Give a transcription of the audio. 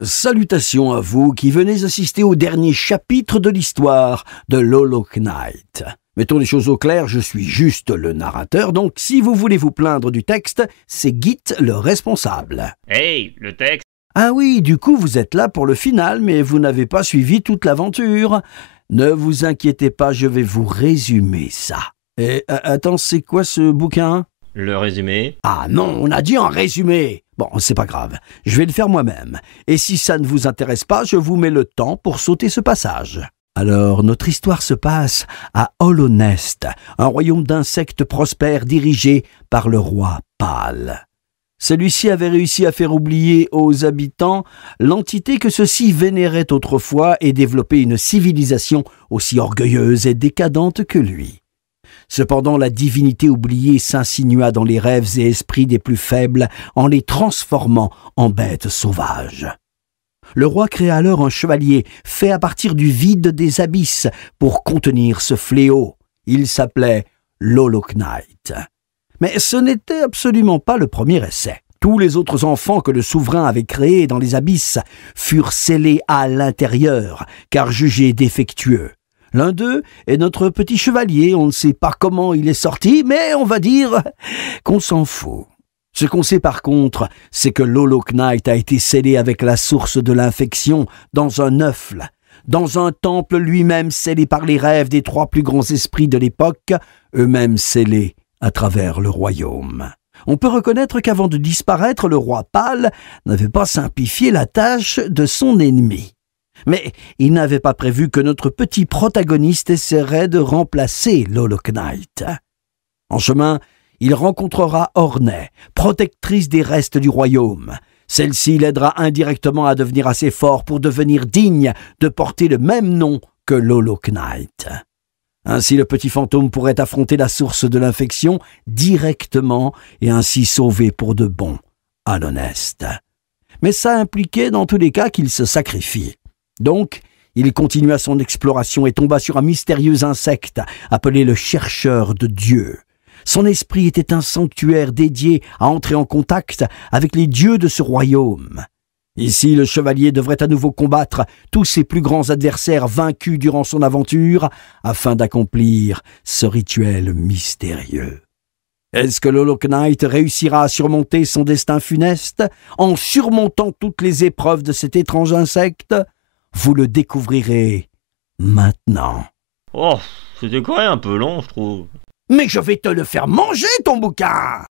Salutations à vous qui venez assister au dernier chapitre de l'histoire de l'Holoknight. Mettons les choses au clair, je suis juste le narrateur, donc si vous voulez vous plaindre du texte, c'est Git le responsable. Hey, le texte. Ah oui, du coup vous êtes là pour le final, mais vous n'avez pas suivi toute l'aventure. Ne vous inquiétez pas, je vais vous résumer ça. Et attends, c'est quoi ce bouquin ? Le résumé. Ah non, on a dit un résumé. Bon, c'est pas grave, je vais le faire moi-même. Et si ça ne vous intéresse pas, je vous mets le temps pour sauter ce passage. Alors, notre histoire se passe à Holonest, un royaume d'insectes prospères dirigé par le roi Pâle. Celui-ci avait réussi à faire oublier aux habitants l'entité que ceux-ci vénéraient autrefois et développer une civilisation aussi orgueilleuse et décadente que lui. Cependant, la divinité oubliée s'insinua dans les rêves et esprits des plus faibles en les transformant en bêtes sauvages. Le roi créa alors un chevalier fait à partir du vide des abysses pour contenir ce fléau. Il s'appelait l'Holoknight. Mais ce n'était absolument pas le premier essai. Tous les autres enfants que le souverain avait créés dans les abysses furent scellés à l'intérieur, car jugés défectueux. L'un d'eux est notre petit chevalier, on ne sait pas comment il est sorti, mais on va dire qu'on s'en fout. Ce qu'on sait par contre, c'est que l'Holoknight a été scellé avec la source de l'infection dans un œuf, dans un temple lui-même scellé par les rêves des trois plus grands esprits de l'époque, eux-mêmes scellés à travers le royaume. On peut reconnaître qu'avant de disparaître, le roi Pâle n'avait pas simplifié la tâche de son ennemi. Mais il n'avait pas prévu que notre petit protagoniste essaierait de remplacer l'Holoknight. En chemin, il rencontrera Ornay, protectrice des restes du royaume. Celle-ci l'aidera indirectement à devenir assez fort pour devenir digne de porter le même nom que l'Holoknight. Ainsi, le petit fantôme pourrait affronter la source de l'infection directement et ainsi sauver pour de bon Holonest. Mais ça impliquait dans tous les cas qu'il se sacrifie. Donc, il continua son exploration et tomba sur un mystérieux insecte appelé le chercheur de Dieu. Son esprit était un sanctuaire dédié à entrer en contact avec les dieux de ce royaume. Ici, le chevalier devrait à nouveau combattre tous ses plus grands adversaires vaincus durant son aventure afin d'accomplir ce rituel mystérieux. Est-ce que l'Holoknight réussira à surmonter son destin funeste en surmontant toutes les épreuves de cet étrange insecte ? Vous le découvrirez maintenant. Oh, c'était quand même un peu long, je trouve. Mais je vais te le faire manger, ton bouquin!